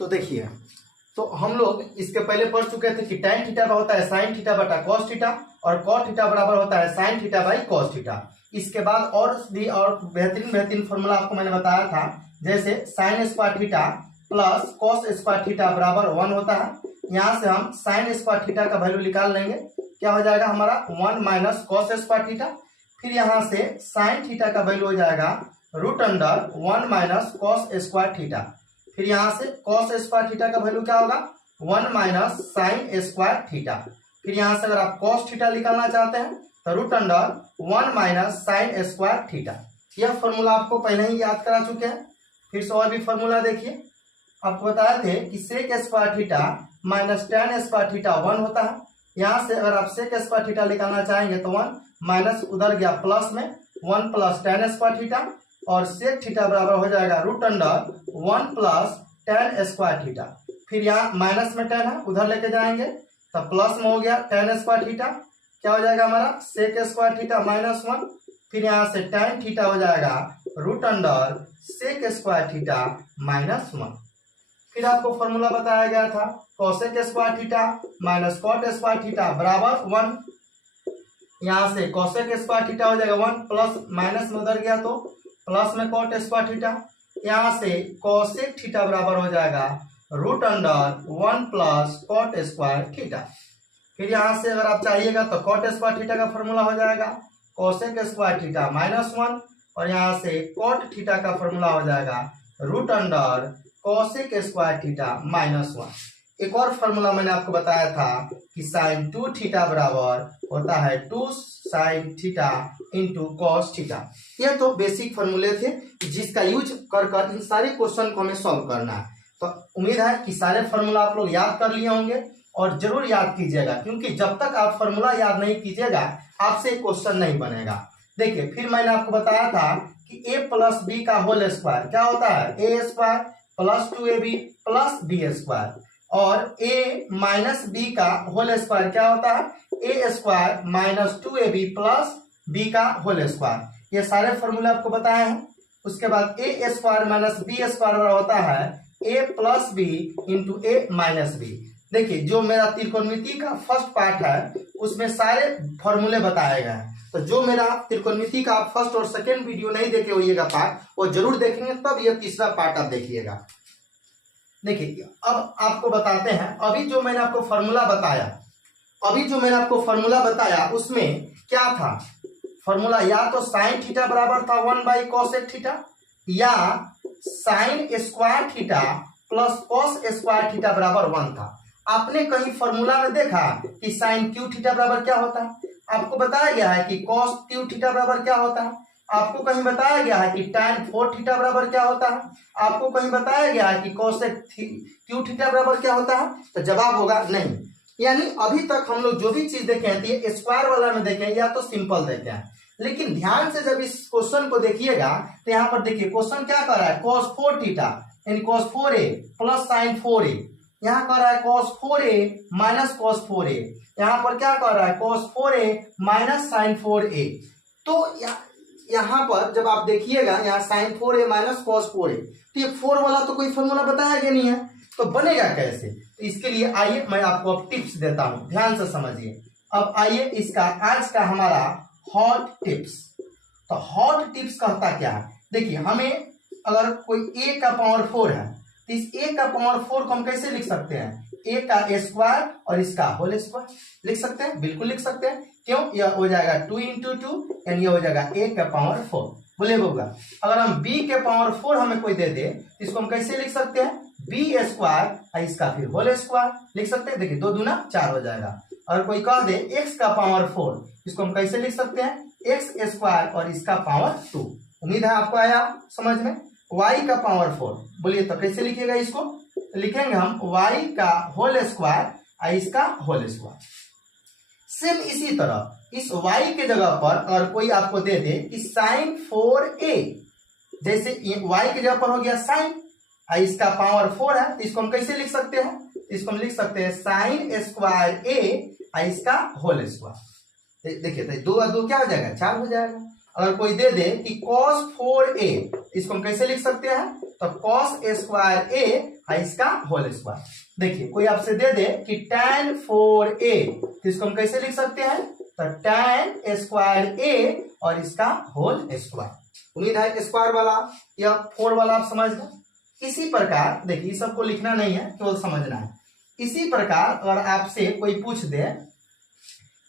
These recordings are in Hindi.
तो देखिए, तो हम लोग इसके पहले पढ़ चुके थे कि tan थीटा होता है sin थीटा बटा cos थीटा और cot थीटा बराबर होता है sin theta by cos theta. इसके बाद और भी और बेहतरीन फॉर्मूला आपको मैंने बताया था, जैसे sin square theta plus cos square theta बराबर 1 होता है। यहाँ से हम sin स्क्वायर थीटा का वैल्यू निकाल लेंगे, क्या हो जाएगा हमारा 1 माइनस cos स्क्वायर थीटा। फिर यहाँ से sin थीटा का वैल्यू हो जाएगा √1 माइनस cos स्क्वायर थीटा। फिर यहाँ से cos स्क्वायर थीटा का वैल्यू क्या होगा 1 माइनस sin स्क्वायर थीटा। फिर यहाँ से अगर आप cos थीटा निकालना चाहते हैं तो √1 माइनस sin स्क्वायर थीटा। यह फॉर्मूला आपको पहले ही याद करा चुके हैं। फिर से और भी फॉर्मूला देखिए, आपको बताए थे कि sec square theta minus tan square theta 1 होता है। यहाँ से अगर आप sec स्क्वायर थीटा निकालना चाहेंगे तो 1 माइनस उधर गया प्लस में 1 प्लस tan स्क्वायर थीटा और sec थीटा बराबर हो जाएगा √1 प्लस tan स्क्वायर थीटा। फिर यहाँ माइनस में tan है, उधर लेके जाएंगे तो प्लस में हो गया tan स्क्वायर थीटा, क्या हो जाएगा हमारा sec स्क्वायर थीटा माइनस 1। फिर यहाँ से tan थीटा हो जाएगा √sec स्क्वायर थीटा माइनस 1। फिर आपको फॉर्मूला बताया गया था cosec square theta minus cot square theta बराबर 1। यहाँ से cosec स्क्वायर थीटा हो जाएगा 1 प्लस माइनस में उधर गया तो प्लस में cot स्क्वायर थीटा। यहाँ से cosec थीटा बराबर हो जाएगा √1 प्लस cot स्क्वायर थीटा। फिर यहाँ से अगर आप चाहिएगा तो cot स्क्वायर थीटा का फॉर्मूला हो जाएगा cosec स्क्वायर थीटा माइनस 1 और यहाँ से cot थीटा का फॉर्मूला हो जाएगा √cosec स्क्वायर थीटा माइनस 1। एक और फॉर्मूला मैंने आपको बताया था कि sin 2 थीटा बराबर होता है 2 sin theta into cos theta. यह तो बेसिक फॉर्मूले थे जिसका यूज कर इन सारे क्वेश्चन को हमें सॉल्व करना है। तो उम्मीद है कि सारे फॉर्मूला आप लोग याद कर लिए होंगे और जरूर याद कीजिएगा, क्योंकि जब तक आप फॉर्मूला याद नहीं कीजिएगा आपसे क्वेश्चन नहीं बनेगा। देखिए, फिर मैंने आपको बताया था कि a प्लस बी का होल स्क्वायर क्या होता है a square plus 2ab plus B square और a माइनस बी का होल स्क्वायर क्या होता है a square minus 2ab plus b का होल स्क्वायर। ये सारे फॉर्मूले आपको बताए हैं। उसके बाद a square minus B square होता है a plus B into a minus B. देखिए, जो मेरा त्रिकोणमिति का फर्स्ट पार्ट है उसमें सारे फॉर्मूले बताए गए हैं। तो जो मेरा त्रिकोणमिति का आप फर्स्ट और सेकेंड वीडियो नहीं देखे होइएगा पार्ट, वो जरूर देखेंगे, तब ये तीसरा पार्ट आप देखिएगा। देखिए, अब आपको बताते हैं अभी जो मैंने आपको फॉर्मूला बताया उसमें क्या था फॉर्मूला, या तो साइन थीटा बराबर था 1 बाई cosec थीटा या sine square theta plus cos square theta बराबर 1 था। आपने कहीं फॉर्मूला में देखा कि साइन क्यू थीटा बराबर क्या होता है? आपको बताया गया है कि cos क्यू थीटा बराबर क्या होता है? आपको कहीं बताया गया है कि tan 4 थीटा बराबर क्या होता है? आपको कहीं बताया गया है कि cosec क्यू थीटा बराबर क्या होता है? तो जवाब होगा नहीं। यानी अभी तक हम लोग जो भी चीज देखे हैं ये स्क्वायर वाला में देखे या तो सिंपल देखे हैं, लेकिन ध्यान से जब इस क्वेश्चन को देखिएगा तो यहाँ पर देखिए क्वेश्चन क्या कर रहा है cos 4 थीटा यानी cos 4a plus sin 4a। यहाँ कर रहा है cos 4a minus cos 4a। यहाँ पर क्या कर रहा है cos 4a minus sin 4a। तो यहाँ पर जब आप देखिएगा यहाँ sin 4a minus cos 4a, तो ये 4 वाला तो कोई फॉर्मूला बताया गया नहीं है, तो बनेगा कैसे? तो इसके लिए आइए मैं आपको अब टिप्स देता हूं, ध्यान से समझिए। अब आइए इसका आज का हमारा हॉट टिप्स। तो हॉट टिप्स कहता क्या है? देखिए, हमें अगर कोई a का पावर 4 है तो इस a का पावर 4 को हम कैसे लिख सकते हैं? a का स्क्वायर और इसका होल स्क्वायर लिख सकते हैं, बिल्कुल लिख सकते हैं। क्यों? यह हो जाएगा 2 इंटू 2 यानी यह हो जाएगा a का पावर 4। बोले होगा अगर हम b के पावर 4 हमें कोई दे दे तो इसको हम कैसे लिख सकते हैं? b स्क्वायर और इसका फिर होल स्क्वायर लिख सकते हैं। देखिए 2 दूना 4 हो जाएगा। और कोई कह दे x का पावर 4, इसको हम कैसे लिख सकते हैं? x स्क्वायर और इसका पावर 2। उम्मीद है आपको आया समझ में। y का पावर 4, बोलिए तो कैसे लिखिएगा इसको? लिखेंगे हम y का होल स्क्वायर और इसका होल स्क्वायर। सेम इसी तरह इस y के जगह पर अगर कोई आपको दे दे कि sin 4a, जैसे y के जगह पर हो गया sin और इसका पावर 4 है, तो इसको हम कैसे लिख सकते हैं? इसको हम लिख सकते हैं sin स्क्वायर a और इसका होल स्क्वायर। देखिए तो 2 और 2 क्या हो जाएगा? 4 हो जाएगा। अगर कोई दे दे कि cos 4a, इसको हम कैसे लिख सकते हैं? तो cos स्क्वायर a है इसका होल स्क्वायर। देखिए कोई आपसे दे दे कि tan 4a, तो इसको हम कैसे लिख सकते हैं? तो tan स्क्वायर a और इसका होल स्क्वायर। उम्मीद है स्क्वायर वाला या 4 वाला आप समझ गए। इसी प्रकार देखिए, सबको लिखना नहीं है, केवल समझना है। इसी प्रकार अगर आपसे कोई पूछ दे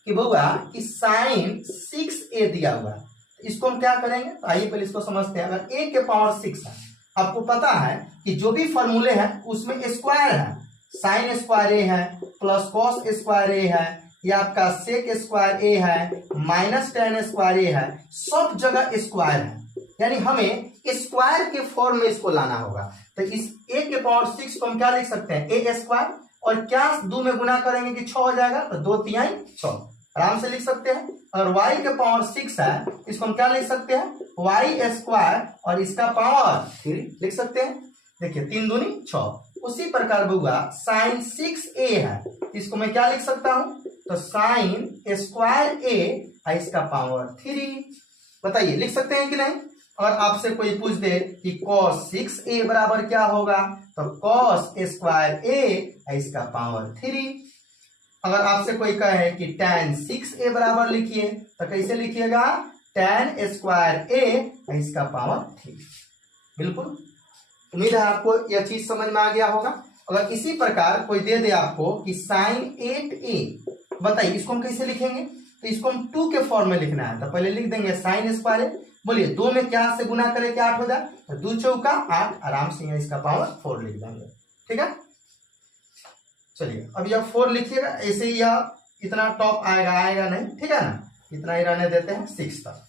कि बउआ कि साइन 6a दिया हुआ है, इसको हम क्या करेंगे? तो आइए पहले इसको समझते हैं। अगर a के पावर 6 है, आपको पता है कि जो भी फॉर्मूले हैं उसमें स्क्वायर है। साइन स्क्वायर a है, प्लस कॉस स्क्वायर a है, या आपका सेक स्क्वायर a है, माइनस टेन स्क्वायर a है, सब जगह स्क्वायर है। यानी हमें स्क्वायर के फॉर्म में इसको लाना होगा। तो इस a के पावर 6 को हम क्या लिख सकते हैं? a स्क्वायर, और क्या 2 में गुना करेंगे कि 6 हो जाएगा? तो 2 तिहाई 6 आराम से लिख सकते हैं। और y के पावर 6 है, इसको हम क्या लिख सकते हैं? y स्क्वायर और इसका पावर 3 लिख सकते हैं। देखिए 3 दूनी 6। उसी प्रकार बउआ साइन 6a है, इसको मैं क्या लिख सकता हूं? तो साइन स्क्वायर a है इसका पावर 3। बताइए लिख सकते हैं कि नहीं? और आपसे कोई पूछ दे कि cos 6a बराबर क्या होगा? तो cos स्क्वायर a है इसका पावर 3। अगर आपसे कोई कहे कि tan 6a बराबर लिखिए, तो कैसे लिखिएगा? tan स्क्वायर a है इसका पावर 3। बिल्कुल, उम्मीद है आपको यह चीज समझ में आ गया होगा। अगर इसी प्रकार कोई दे दे आपको कि साइन 8a, बताइए इसको हम कैसे लिखेंगे? तो इसको हम 2 के फॉर्म में लिखना है। तो पहले लिख देंगे साइन स्क्वायर a, बोलिए 2 में क्या से गुना करें कि 8 हो जाए? तो 2 चौका 8, आराम से इसका पावर 4 लिख देंगे। ठीक है, चलिए अब यह 4 लिखिएगा। ऐसे ही यह इतना टॉप आएगा नहीं, ठीक है ना? इतना ही रहने देते हैं 6 तक।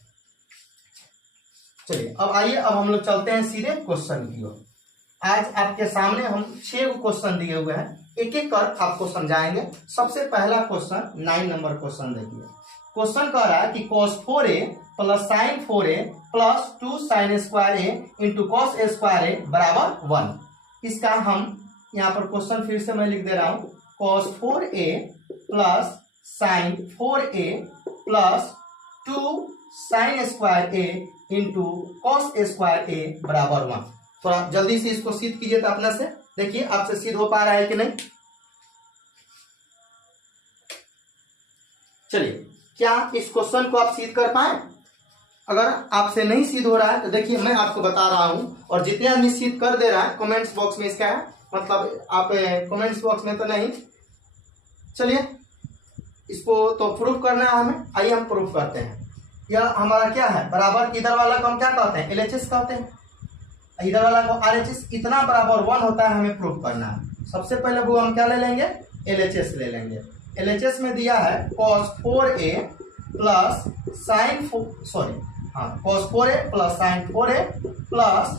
चलिए अब आइए, अब हम लोग चलते हैं सीधे क्वेश्चन की ओर। आज आपके सामने हम 6 क्वेश्चन दिए हुए हैं, एक एक कर आपको समझाएंगे। सबसे पहला क्वेश्चन 9 नंबर क्वेश्चन देखिए। क्वेश्चन कह रहा है कि cos 4a plus sign 4a plus 2 sign square a into cos square a बराबर 1। इसका हम यहाँ पर क्वेश्चन फिर से मैं लिख दे रहा हूं, cos 4a plus sign 4a plus 2 sign square a into cos square a बराबर 1। थोड़ा जल्दी से इसको सिद्ध कीजिए तो अपने से देखिए आपसे सिद्ध हो पा रहा है कि नहीं। चलिए, क्या इस क्वेश्चन को आप सिद्ध कर पाए? अगर आपसे नहीं सिद्ध हो रहा है तो देखिए मैं आपको बता रहा हूं, और जितने आदमी सिद्ध कर दे रहा है कमेंट्स बॉक्स में इसका है, मतलब आप कमेंट्स बॉक्स में तो नहीं। चलिए इसको तो प्रूफ करना है हमें, आइए हम प्रूफ करते हैं। यह हमारा क्या है? बराबर इधर वाला को हम क्या कहते हैं? LHS कहते हैं, इधर वाला को RHS। इतना बराबर 1 होता है, हमें प्रूफ करना है। सबसे पहले वो हम क्या ले लेंगे? LHS ले लेंगे। LHS में दिया है cos 4a plus sign cos 4a plus sign 4a plus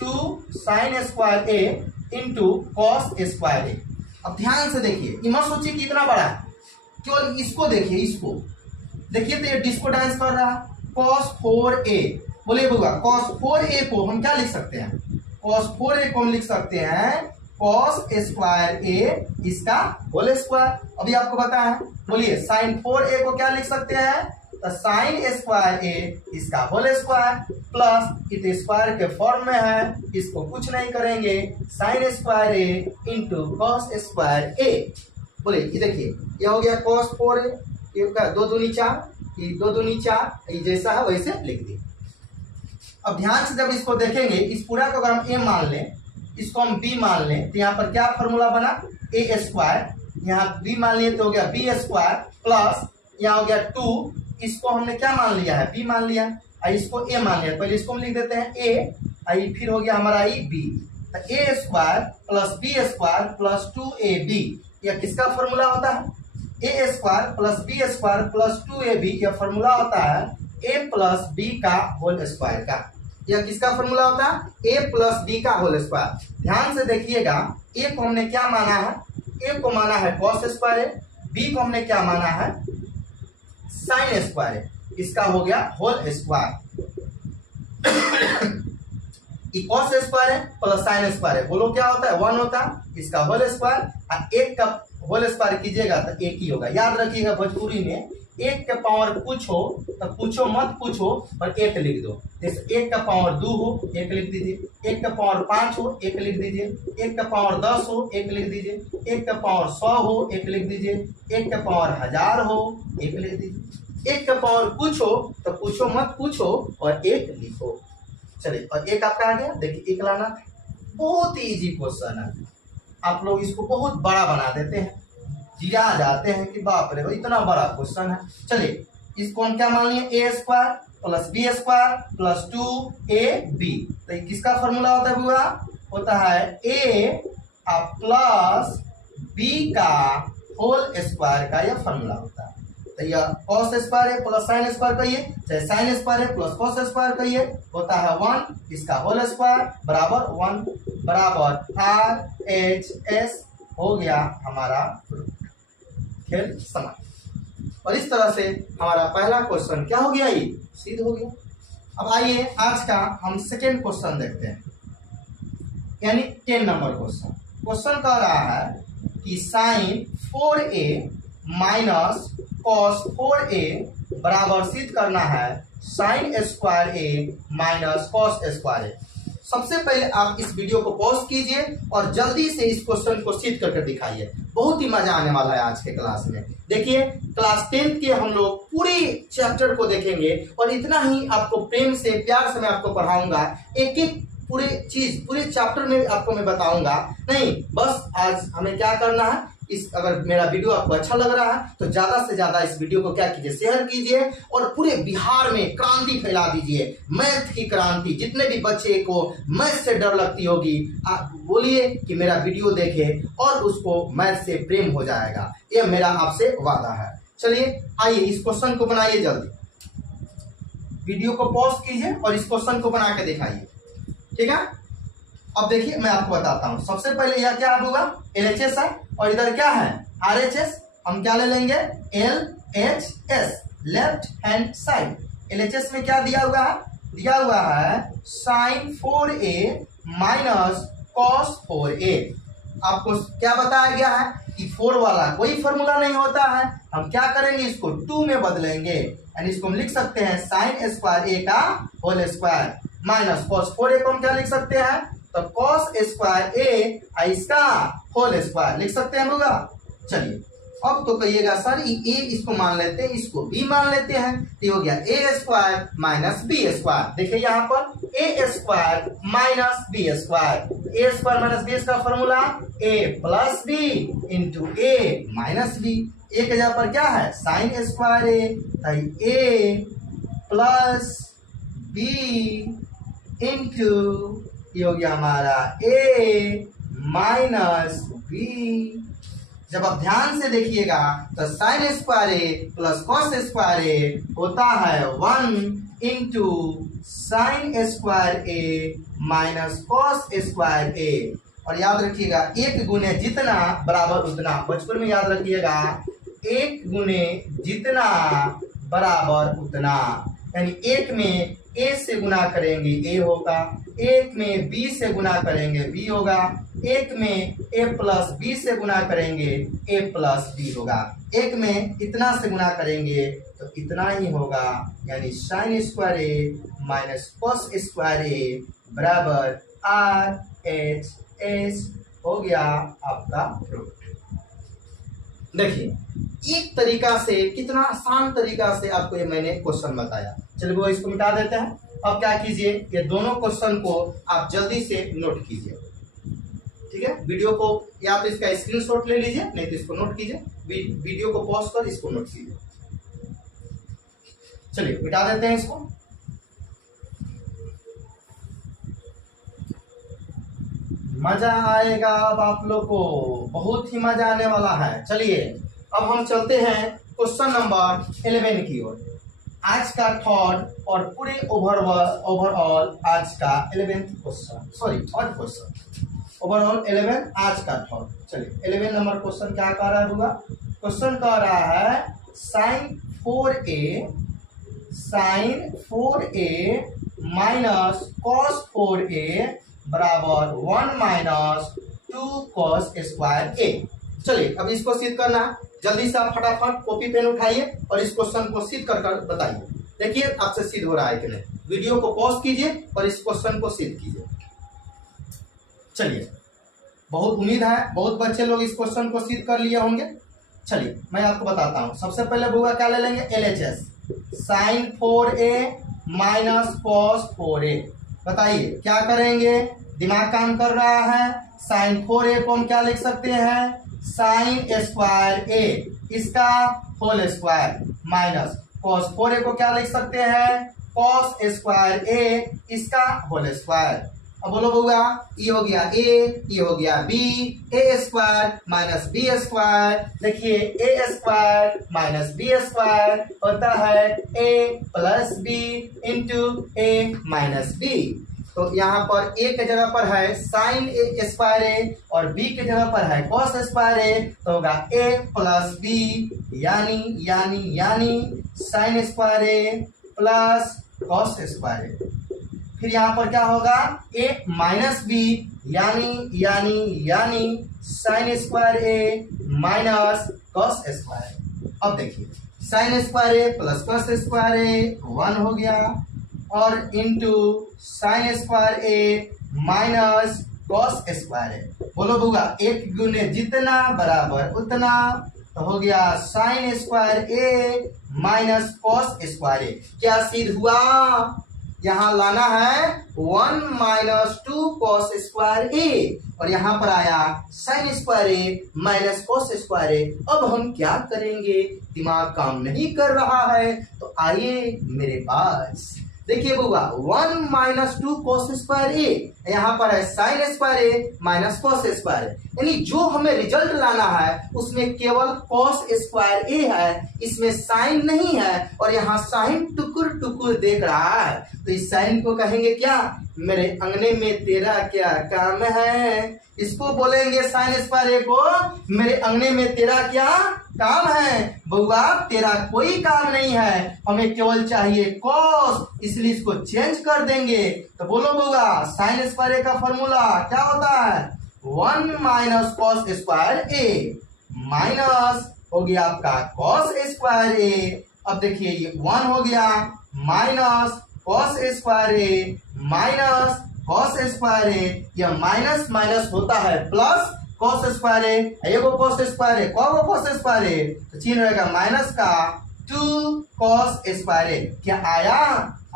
2 sign square a into cos square a। अब ध्यान से देखिए, ये मत सोचिए कि इतना बड़ा है, केवल इसको देखिए, इसको देखिए। तो ये डिस्को डांस कर रहा है। cos 4a, बोलिए बउआ cos 4a को हम क्या लिख सकते हैं? cos 4a को हम लिख सकते हैं cos स्क्वायर a इसका होल स्क्वायर। अभी आपको पता है, बोलिए साइन 4a को क्या लिख सकते हैं? तो साइन स्क्वायर a इसका होल स्क्वायर प्लस इस स्क्वायर के फॉर्म में है, इसको कुछ नहीं करेंगे, sine square a into cos square a। बोलिए ये देखिए, ये हो गया cos 4a, ये 2 दूनी 4, ये 2 दूनी 4, ये जैसा है वैसे लिख दिए। अब ध्यान से जब इसको देखेंगे, इस पूरा को अगर हम a मान लें, इसको हम b मान लें, तो यहाँ पर क्या फॉर्मूला बना? a स्क्वायर, यहाँ b मान लिए तो हो गया b स्क्वायर प्लस यहाँ हो गया 2, इसको हमने क्या मान लिया है? b मान लिया, इसको a मान लिया। पहले इसको हम लिख देते हैं a, फिर हो गया हमारा ये b। तो a square plus b square plus 2ab, यह किसका फॉर्मूला होता है? a square plus b square plus 2ab, यह फॉर्मूला होता है a प्लस b का होल स्क्वायर का। यह किसका फॉर्मूला होता है? a प्लस b का होल स्क्वायर। ध्यान से देखिएगा, a को हमने क्या माना है? a को माना है कॉस स्क्वायर, b को हमने क्या माना है? साइन स्क्वायर, इसका हो गया होल स्क्वायर। कॉस स्क्वायर है प्लस साइन स्क्वायर है, बोलो क्या होता है? 1 होता है, इसका होल स्क्वायर। और 1 का होल स्क्वायर कीजिएगा तो 1 ही होगा। याद रखिएगा भोजपुरी में 1 के पावर कुछ हो तो पूछो मत पूछो और 1 लिख दो। जैसे 1 का पावर 2 हो 1 लिख दीजिए, 1 का पावर 5 हो 1 लिख दीजिए, 1 का पावर 10 हो 1 लिख दीजिए, 1 का पावर 100 हो 1 लिख दीजिए, 1 का पावर 1000 हो 1 लिख दीजिए। 1 का पावर कुछ हो तो पूछो मत पूछो और 1 लिखो। चलिए, और 1 आपका आ गया। देखिए 1 लाना बहुत इजी क्वेश्चन है, आप लोग इसको बहुत बड़ा बना देते हैं, जिया जाते हैं कि बाप रे इतना बड़ा क्वेश्चन है। चलिए, इसको हम क्या मान लिए, A square plus B square plus 2ab। तो ये किसका फॉर्मूला होता है बुआ, होता है ए प्लस बी का होल स्क्वायर का यह फॉर्मूला होता है। तो यह कॉस स्क्वायर है प्लस साइन स्क्वायर कहिए, चाहे साइन स्क्वायर है प्लस कॉस स्क्वायर कहिए, होता है 1, इसका होल स्क्वायर बराबर 1 बराबर RHS हो गया हमारा खेल समाप्त। और इस तरह से हमारा पहला क्वेश्चन क्या हो गया, ये सिद्ध हो गया। अब आइए आज का हम सेकेंड क्वेश्चन देखते हैं, यानी 10 नंबर क्वेश्चन। क्वेश्चन कह रहा है कि sign 4a minus cos 4a बराबर सिद्ध करना है sign square a minus cos square a। सबसे पहले आप इस वीडियो को पॉज कीजिए और जल्दी से इस क्वेश्चन को सिद्ध करके दिखाइए, बहुत ही मजा आने वाला है आज के क्लास में। देखिए, क्लास 10 के हम लोग पूरे चैप्टर को देखेंगे और इतना ही आपको प्रेम से प्यार से मैं आपको पढ़ाऊंगा, एक एक पूरे चीज पूरे चैप्टर में आपको मैं बताऊंगा। नहीं, बस आज हमें क्या करना है, इस अगर मेरा वीडियो आपको अच्छा लग रहा है तो ज्यादा से ज्यादा इस वीडियो को क्या कीजिए, शेयर कीजिए और पूरे बिहार में क्रांति फैला दीजिए, मैथ की क्रांति। जितने भी बच्चे को मैथ से डर लगती होगी, आप बोलिए कि मेरा वीडियो देखे और उसको मैथ से प्रेम हो जाएगा, यह मेरा आपसे वादा है। चलिए आइए इस क्वेश्चन को बनाइए, जल्दी वीडियो को पॉज कीजिए और इस क्वेश्चन को बना के दिखाइए, ठीक है। अब देखिए मैं आपको बताता हूं, सबसे पहले यह क्या होगा, LHS है और इधर क्या है RHS। हम क्या ले लेंगे, LHS left hand side. LHS में क्या दिया हुआ है, दिया हुआ है sign 4a minus cos 4a। आपको क्या बताया गया है कि 4 वाला कोई फॉर्मूला नहीं होता है, हम क्या करेंगे इसको 2 में बदलेंगे, यानी इसको हम लिख सकते हैं साइन स्क्वायर a का whole square minus cos 4a को हम क्या लिख सकते हैं, तो कॉस स्क्वायर a इसका होल स्क्वायर लिख सकते हैं होगा। चलिए अब तो कहिएगा सर ए इसको मान लेते हैं, इसको b मान लेते हैं, तो हो गया a square minus b square. देखिए यहाँ पर a square minus b square, a square minus b का formula a plus b into a minus b। एक जगह पर क्या है sign square a plus b into ये हो गया हमारा a माइनस b। जब आप ध्यान से देखिएगा तो sign square a plus cos square a होता है 1 into sine square a minus cos square a। और याद रखिएगा 1 गुने जितना बराबर उतना, बचपन में याद रखिएगा 1 गुने जितना बराबर उतना, यानी 1 में a से गुना करेंगे a होगा, 1 में b से गुना करेंगे b होगा, 1 में a प्लस b से गुना करेंगे a प्लस b होगा, 1 में इतना से गुना करेंगे तो इतना ही होगा, यानी sine square a minus cos square a बराबर RHS हो गया आपका प्रूफ। देखिए एक तरीका से, कितना आसान तरीका से आपको ये मैंने क्वेश्चन बताया। चलिए वो इसको मिटा देते हैं। अब क्या कीजिए, ये दोनों क्वेश्चन को आप जल्दी से नोट कीजिए, ठीक है। वीडियो को या तो इसका स्क्रीनशॉट ले लीजिए, नहीं तो इसको नोट कीजिए, वीडियो को पॉज कर इसको नोट कीजिए। चलिए मिटा देते हैं इसको। मजा आएगा अब आप लोग को, बहुत ही मजा आने वाला है। चलिए अब हम चलते हैं क्वेश्चन नंबर 11 की ओर। आज का थर्ड और पूरे ओवरऑल आज का 11th question, sorry third question, overall 11 आज का थर्ड। चलिए 11 नंबर क्वेश्चन क्या कह रहा होगा, क्वेश्चन कह रहा है sign 4a minus cos 4a बराबर 1 माइनस 2 कॉस स्क्वायर a। चलिए अब इसको सिद्ध करना है। जल्दी से आप फटाफट कॉपी पेन उठाइए और इस क्वेश्चन को सिद्ध कर बताइए। देखिए आपसे सिद्ध हो रहा है कि नहीं। वीडियो को पॉज कीजिए और इस क्वेश्चन को सिद्ध कीजिए। चलिए, बहुत उम्मीद है बहुत बच्चे लोग इस क्वेश्चन को सिद्ध कर लिए होंगे। चलिए मैं आपको बताता हूं। सबसे पहले बुआ क्या ले लेंगे, LHS sin 4a minus cos 4a। बताइए क्या करेंगे, दिमाग काम कर रहा है। sin 4a को हम क्या लिख सकते हैं, sin स्क्वायर a इसका whole square minus cos 4a को क्या लिख सकते हैं, cos स्क्वायर a इसका होल स्क्वायर। अब बोलो बउआ, ये हो गया a, ये हो गया b, a square minus b square. देखिए a square minus b square होता है a plus b into a minus b। तो यहाँ पर a के जगह पर है साइन a स्क्वायर a और b के जगह पर है cos स्क्वायर a, तो होगा a प्लस b यानी यानी यानी sine square a plus cos square a। फिर यहाँ पर क्या होगा, a माइनस बी यानी यानी यानी sine square a minus cos square. अब देखिए sign square a plus cos square a 1 हो गया और into sine square a minus cos square a। बोलो बुआ, एक गुने जितना बराबर उतना, तो हो गया sign square a minus cos square a। क्या सिद्ध हुआ, यहाँ लाना है 1 माइनस 2 कॉस स्क्वायर ए और यहाँ पर आया sign square A minus cos square ए। अब हम क्या करेंगे, दिमाग काम नहीं कर रहा है, तो आइए मेरे पास। देखिए बुआ 1 माइनस 2 कॉस स्क्वायर ए, यहाँ पर है sign square A minus cos square ए, यानी जो हमें रिजल्ट लाना है उसमें केवल कॉस स्क्वायर ए है, इसमें साइन नहीं है और यहाँ साइन टुकुर टुकुर देख रहा है, तो इस साइन को कहेंगे क्या, मेरे अंगने में तेरा क्या काम है। इसको बोलेंगे साइन स्क्वायर ए को, मेरे अंगने में तेरा क्या काम है। बउआ तेरा कोई काम नहीं है, हमें केवल चाहिए कॉस, इसलिए इसको चेंज कर देंगे। तो बोलो बउआ साइन स्क्वायर ए का फॉर्मूला क्या होता है, 1 minus cos square A minus हो गया आपका कॉस स्क्वायर ए। अब देखिए ये 1 हो गया minus cos square A minus cos square ए, यह माइनस माइनस होता है प्लस कॉस स्क्वायर ए, एगो कॉस स्क्वायर ए को कॉस स्क्वायर ए, तो चिन्ह रहेगा माइनस का 2 कॉस स्क्वायर ए। क्या आया,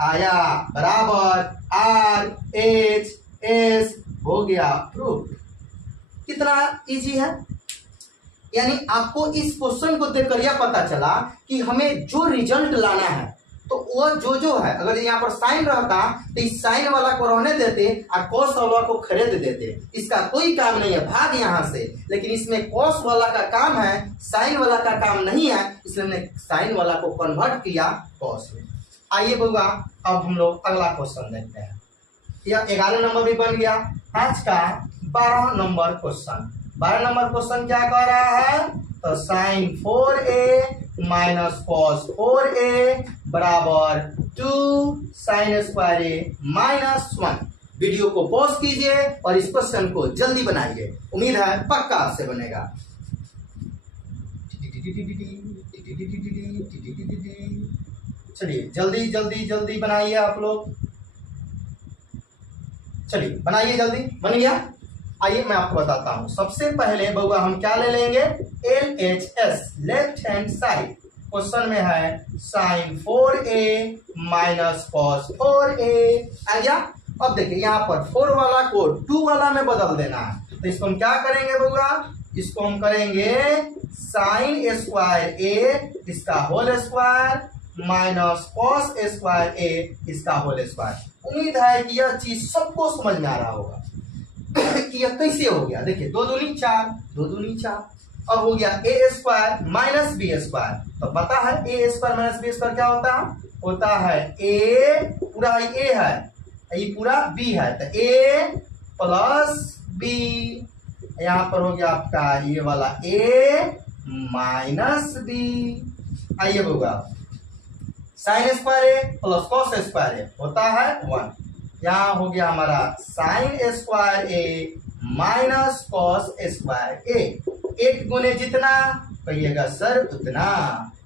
आया बराबर आर एच एस, हो गया प्रूफ। कितना इजी है, यानी आपको इस क्वेश्चन को देखकर यह पता चला कि हमें जो रिजल्ट लाना है, तो वो जो है, अगर यहाँ पर साइन रहता तो इस साइन वाला को रहने देते और कॉस वाला को खरीद देते, इसका कोई काम नहीं है, भाग यहाँ से। लेकिन इसमें कॉस वाला का काम है, साइन वाला का काम नहीं है, इसलिए हमने साइन वाला को कन्वर्ट किया कॉस में। आइए बउआ अब हम लोग अगला क्वेश्चन देखते हैं। यह 11 नंबर भी बन गया। आज का 12 नंबर क्वेश्चन। 12 नंबर क्वेश्चन क्या कह रहा है, तो sign 4a minus cos 4a बराबर 2 sign square A minus 1। Video को पॉज कीजिए और इस क्वेश्चन को जल्दी बनाइए, उम्मीद है पक्का आपसे बनेगा। चलिए जल्दी जल्दी जल्दी बनाइए आप लोग, चलिए बनाइए जल्दी। बन गया, आइए मैं आपको बताता हूं। सबसे पहले बउआ हम क्या ले लेंगे, LHS left hand side. Question में है sign 4a minus cos 4a आ गया। अब देखिए यहाँ पर 4 वाला को 2 वाला में बदल देना है, तो इसको हम क्या करेंगे बउआ, इसको हम करेंगे साइन स्क्वायर a इसका whole square minus cos square a इसका होल स्क्वायर। उम्मीद है कि यह चीज सबको समझ में आ रहा होगा कि यह कैसे हो गया। देखिए 2 दूनी 4, 2 दूनी 4। अब हो गया ए स्क्वायर माइनस बी स्क्वायर, तो पता है A square minus B square क्या होता है, होता है ए पूरा ए है, ये पूरा बी है, तो ए प्लस बी। यहाँ पर हो गया आपका ये वाला ए माइनस बी। आइए होगा sine square A plus cos square A होता है 1। यहाँ हो गया हमारा sine square A minus cos square A. एक गुने जितना कहिएगा सर उतना,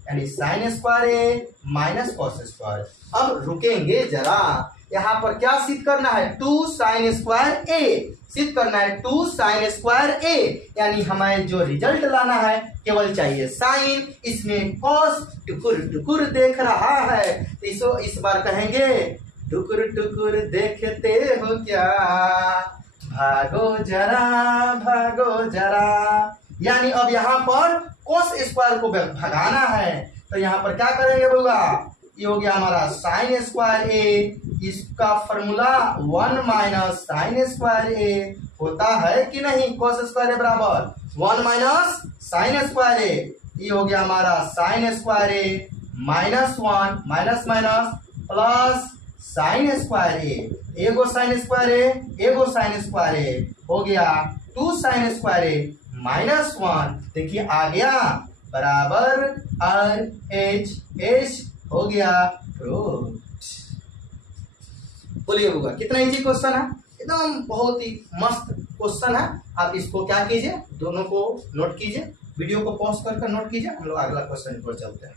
यानी sine square A minus cos square. अब रुकेंगे जरा, यहाँ पर क्या सिद्ध करना है, 2 साइन स्क्वायर ए सिद्ध करना है, 2 साइन स्क्वायर ए, यानी हमें जो रिजल्ट लाना है केवल चाहिए साइन, इसमें कॉस टुकुर टुकुर देख रहा है, तो इस बार कहेंगे टुकुर टुकुर देखते हो क्या, भागो जरा, यानी अब यहाँ पर कॉस स्क्वायर को भगाना है, तो यहाँ पर क्या करेंगे बउआ, ये हो गया हमारा साइन स्क्वायर ए, इसका formula 1 minus sign square A होता है कि नहीं, कॉस स्क्वायर ए बराबर 1 माइनस साइन स्क्वायर ए, ये हो गया हमारा sine square A minus 1 minus minus plus sine square A, एगो साइन स्क्वायर ए एगो साइन स्क्वायर ए, हो गया 2 साइन स्क्वायर ए माइनस 1, देखिए आ गया बराबर आर एच हो गया फ्रूट। बोलिए होगा कितना इजी क्वेश्चन है, एकदम बहुत ही मस्त क्वेश्चन है। आप इसको क्या कीजिए, दोनों को नोट कीजिए, वीडियो को पॉज कर नोट कीजिए, हम लोग अगला क्वेश्चन पर चलते हैं।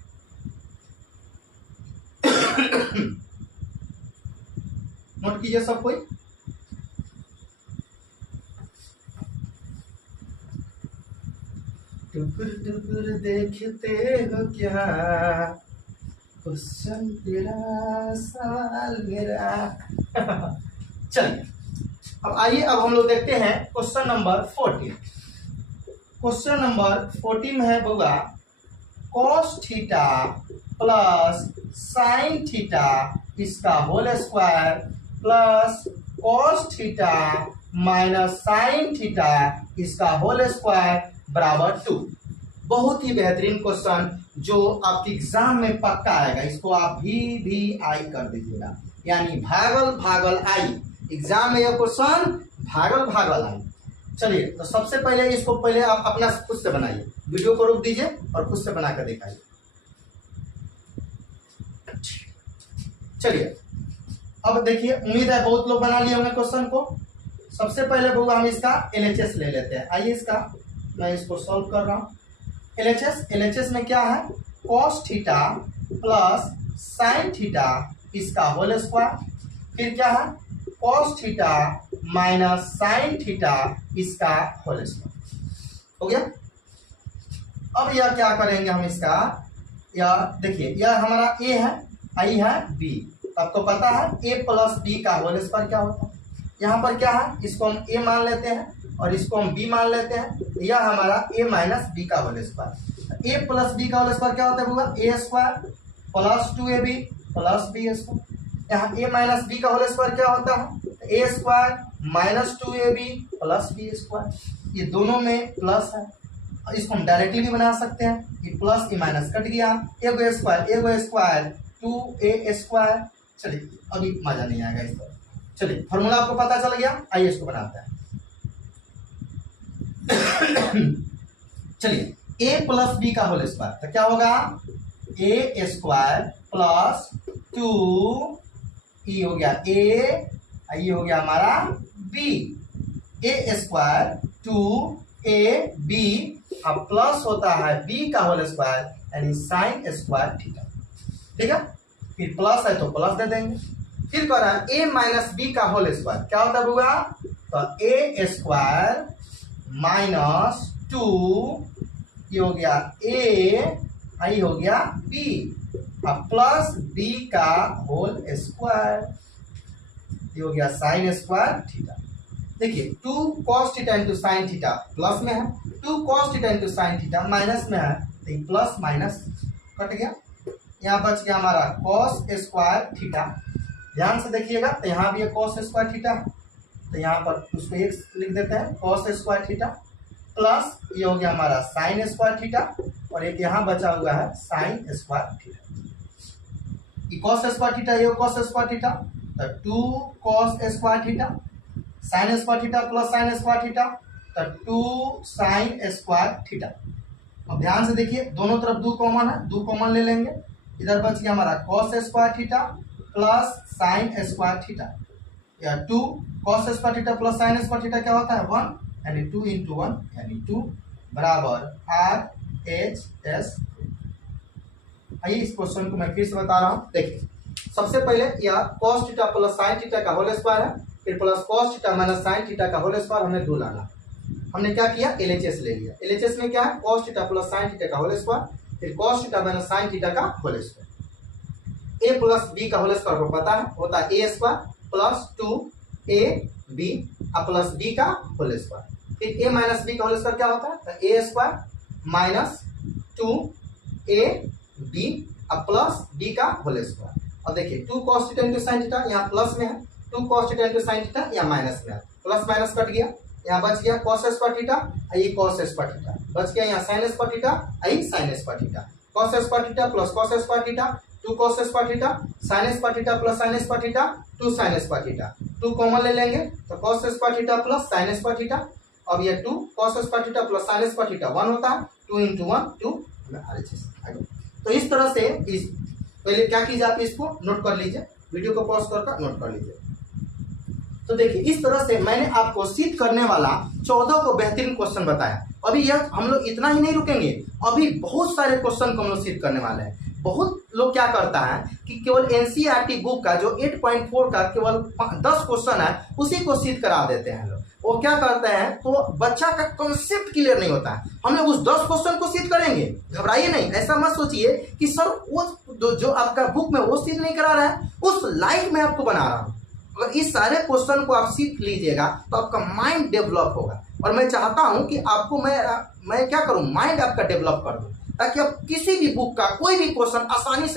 नोट कीजिए सब कोई। टुकुर टुकुर देखते हो क्या, क्वेश्चन तेरा सवाल मेरा। चलिए अब आइए, अब हम लोग देखते हैं क्वेश्चन नंबर 14। क्वेश्चन नंबर 14 है बउआ, cos theta plus sine theta इसका whole square plus cos theta minus sine theta इसका होल स्क्वायर बराबर 2। बहुत ही बेहतरीन क्वेश्चन जो आपके एग्जाम में पक्का आएगा, इसको आप भी आई कर दीजिएगा, यानी भागल भागल आई, एग्जाम में यह क्वेश्चन भागल भागल आई। चलिए तो सबसे पहले इसको पहले आप अपना खुद से बनाइए, वीडियो को रोक दीजिए और खुद से बना कर दिखाइए। चलिए अब देखिए, उम्मीद है बहुत लोग बना लिए होंगे क्वेश्चन को। सबसे पहले बउआ हम इसका एलएचएस ले लेते हैं। आइए इसका मैं इसको सॉल्व कर रहा हूँ। एलएचएस में क्या है, cos theta plus sine theta इसका होल स्क्वायर, फिर क्या है cos theta minus sine theta इसका होल स्क्वायर। हो गया। अब यह क्या करेंगे हम इसका, यह देखिए यह हमारा ए है, आई है बी, आपको पता है ए प्लस बी का होल स्क्वायर क्या होता है। यहाँ पर क्या है, इसको हम ए मान लेते हैं और इसको हम बी मान लेते हैं, यह हमारा ए माइनस बी का whole square. A plus B का होल स्क्वायर क्या होता है बउआ, A square plus 2ab plus B square. यहाँ ए माइनस बी का होल स्क्वायर क्या होता है, A square minus 2ab plus B square. ये दोनों में प्लस है, इसको हम डायरेक्टली भी बना सकते हैं, ये प्लस ये माइनस कट गया, एगो स्क्वायर 2a स्क्वायर। चलिए अभी मजा नहीं आएगा इस पर। चलिए फॉर्मूला आपको पता चल गया, आइए इसको बनाते हैं। चलिए a प्लस बी का होल स्क्वायर तो क्या होगा, ए स्क्वायर प्लस 2 ये हो गया ए, ये हो गया हमारा बी, ए स्क्वायर 2ab अब प्लस होता है बी का होल स्क्वायर यानी साइन स्क्वायर थीटा। ठीक है, फिर प्लस है तो प्लस दे देंगे, फिर कह रहा है ए माइनस बी का होल स्क्वायर क्या होता है बउआ, तो ए स्क्वायर माइनस 2 ये हो गया ए, आई हो गया बी, अब प्लस बी का होल स्क्वायर ये हो गया साइन स्क्वायर थीटा। देखिए 2 cos theta into sine theta plus में है, 2 cos theta into sine theta minus में है, तो ये प्लस माइनस कट गया, यहाँ बच गया हमारा cos स्क्वायर थीटा। ध्यान से देखिएगा, तो यहाँ भी है cos स्क्वायर थीटा, तो यहाँ पर उसको एक लिख देते हैं cos स्क्वायर थीटा प्लस ये हो गया हमारा साइन स्क्वायर थीटा, और एक यहाँ बचा हुआ है साइन स्क्वायर थीटा। ये cos स्क्वायर थीटा, ये cos स्क्वायर थीटा, तो 2 cos square theta sine square theta plus sine square theta, तो 2 साइन स्क्वायर थीटा। अब ध्यान से देखिए, दोनों तरफ 2 कॉमन है, 2 कॉमन ले लेंगे, इधर बच गया हमारा cos square theta plus sine square theta, या 2 cos square theta plus sine square theta क्या होता है 1, यानी 2 इंटू 1 यानी 2 बराबर आर LHS। आइए इस क्वेश्चन को मैं फिर से बता रहा हूँ। देखिए सबसे पहले यह cos theta plus sine theta का होल स्क्वायर है, फिर plus cos theta minus sine theta का होल स्क्वायर हमें 2 लाना। हमने क्या किया, LHS ले लिया। LHS में क्या है, cos theta plus sine theta का होल स्क्वायर, फिर cos theta minus sine theta का whole square. a plus b का होल स्क्वायर को पता है, होता है a square plus 2ab plus b का होल स्क्वायर। फिर a माइनस b का होल स्क्वायर क्या होता है, तो a square minus 2ab plus b का होल स्क्वायर। अब देखिए 2 cos theta into sine theta यहाँ प्लस में है, 2 cos theta into sine theta यहाँ माइनस में है, प्लस माइनस कट गया, यहाँ बच गया cos स्क्वायर थीटा, आई cos स्क्वायर थीटा बच गया, यहाँ sin स्क्वायर थीटा, आई sin square theta, cos square theta plus cos square theta 2 cos square theta, sin square theta plus sin square theta 2 sin square theta, 2 common ले लेंगे तो cos square theta plus sin square theta. अब ये 2 cos square theta plus sin square theta 1 होता है, 2 into 1 2। तो इस तरह से इस पहले क्या कीजिए, आप इसको नोट कर लीजिए, वीडियो को पॉज कर नोट कर लीजिए। तो देखिए इस तरह से मैंने आपको सिद्ध करने वाला 14 को बेहतरीन क्वेश्चन बताया। अभी यह हम लोग इतना ही नहीं रुकेंगे, अभी बहुत सारे क्वेश्चन को हम लोग सिद्ध करने वाले हैं। बहुत लोग क्या करता है कि केवल एनसीईआरटी बुक का जो 8.4 का केवल 10 क्वेश्चन है उसी को सिद्ध करा देते हैं लोग। वो क्या करते हैं, तो बच्चा का कॉन्सेप्ट क्लियर नहीं होता है। हम लोग उस 10 क्वेश्चन को सिद्ध करेंगे, घबराइए नहीं, ऐसा मत सोचिए कि सर वो जो आपका बुक में वो सिद्ध नहीं करा रहा है, उस लाइट में आपको बना रहा हूँ। अगर इस सारे क्वेश्चन को आप सीख लीजिएगा तो आपका माइंड डेवलप होगा। और मैं चाहता हूं कि आपको मैं क्या करूं, माइंड आपका डेवलप कर दूं, ताकि आप किसी भी बुक का कोई भी क्वेश्चन आसानी से